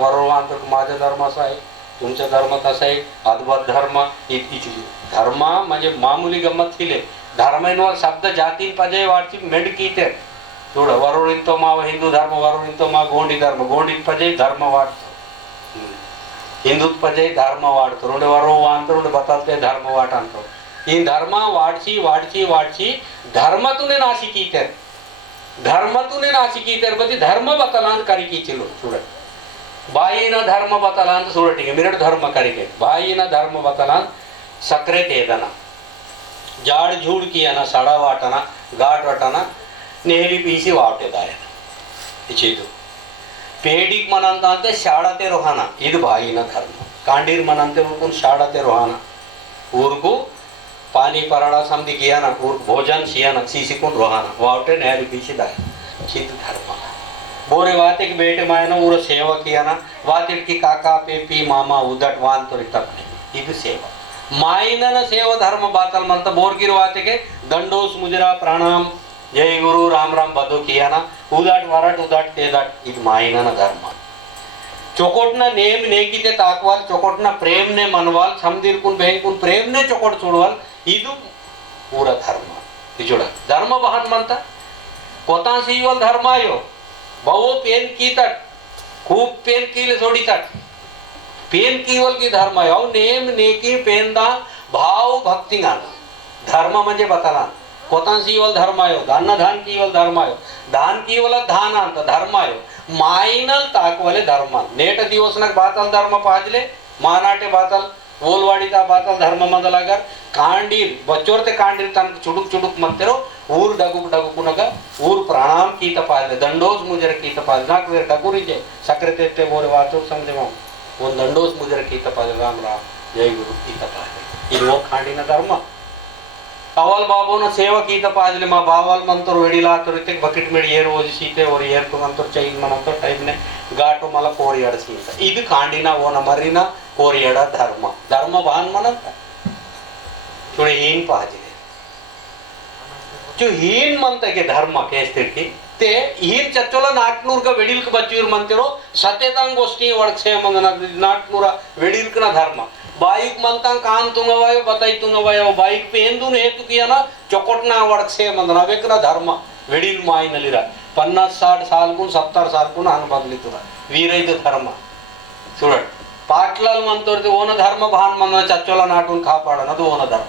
बरोबर अंतर माझा धर्म असा आहे, तुमचा धर्म तसा आहे, अद्भुत धर्म इतकीची धर्म म्हणजे मामूली गंमत केले धर्मेनवर शब्द जातीन पजे वाटची मेडकीते చూడ వరుణితో మా హిందూ ధర్మ వరుణితో మా గోండి ధర్మ గోండి పజే ధర్మ వాడుతారు हिंदू पजे धर्म वाढतो రెండు వరో అంత రెండు బతాల్తే ధర్మ వాట అంటారు ఈ ధర్మ వాడ్చి వాడ్చి వాడ్చి ధర్మతునే నాశికీతారు ధర్మతునే నాశికీతారు బతి ధర్మ బతలాంత కరికిచిలు చూడండి బాయిన ధర్మ బతలాంత చూడటిಗೆ मिरड धर्म करिके बाईना धर्म बतलांत सक्रेत येदना जाड झूड कियाना सडा वाटना गाठ वाटना नेहरी पीसी वाटेदायना इचिदु पेडिक मनंतांते शाळाते रोहाना इद बाईना धर्म कांडीर मनंते उरकून शाळाते रोहाना ऊरकू पानी पराड़ा समधी कियाना ऊर भोजन शियाना सीसिकून रोहाना वावटे नेहरी पीसी दाय चिद धर्म बोरे वाते की बेटे मायना ऊर सेवा कियाना वाते की काका पेपी मामा उदट वान तोरी तपने इद सेवा मायनन सेवा धर्म बातल मंत बोरगिर वाते के दंडोस मुजरा प्रणाम जय गुरु राम राम बदो कियाना उदाट वराट उदाट तेदाट इद मायनन धर्म चोकोटना नेम नेकीते ताकवाल चोकोटना प्रेम ने मनवाल समदिरकुन बहनकुन प्रेम ने चोकोट सोडवाल इदु पूरा धर्म इजोडा धर्म बहन म्हणता कोता सीवल धर्म आयो बहु पेन कीतात खूप पेन कीले सोडीतात पेन कीवल की धर्म आयो नेम नेकी पेनदा भाव भक्ति गाना धर्म म्हणजे बताला कोता सीवल धर्म आयो दान धान कीवल धर्म आयो दान कीवल धान अंत धर्म आयो माइनल ताकवले धर्म नेट दिवसनक बातल धर्म पाजले मानाटे बातल ओलवाडीता बातल धर्म मदलागर कांडीर बच्चोर ते कांडीर तन चुडुक चुडुक मंतेरो ऊर डगुक डगुकुनगा ऊर प्राणाम कीत पाजले दंडोस मुजर कीत पाजले नाक वेर डगुरीजे सक्रेते ते बोरे वाचो समजेवा वो दंडोस मुजर कीत पाजले राम राम जय गुरु कीत पाजले इदो कांडीना धर्म अवल बाबोन सेवा कीत पाजले मा बावल मंतर वेडीला तोरिते बकेट मेड येर ओजी सीते और येर तो मंतर चैन मनंतर टाइम ने गाटो मला कोरियाड सीता इद कांडीना ओन मरीना कोरियाडा धर्म धर्म भान मनंत थोड़े हीन पाजले जो हीन मनते के धर्म के स्थिति ते हीन चच्चोला नाटनूर का वेडील का बच्चीर मनतेरो सत्यतांग गोष्टी वडक्षे मंगना नाटनूरा वेडील का धर्म बाईक मनता कान तुंगवायो बताई तुंगवायो बाईक पेंदून हेतु किया ना चौकटना वडक्षे मंगना वेकना धर्म वेडील माई नलीरा 50-60 साल कुन 70 साल कुन अन बदली तुरा वीरैद धर्म చూడండి పాట్లల్ మంతోర్ది ఓన ధర్మ భాన్ మన చచ్చోల నాటున్ కాపాడనదు ఓన ధర్మ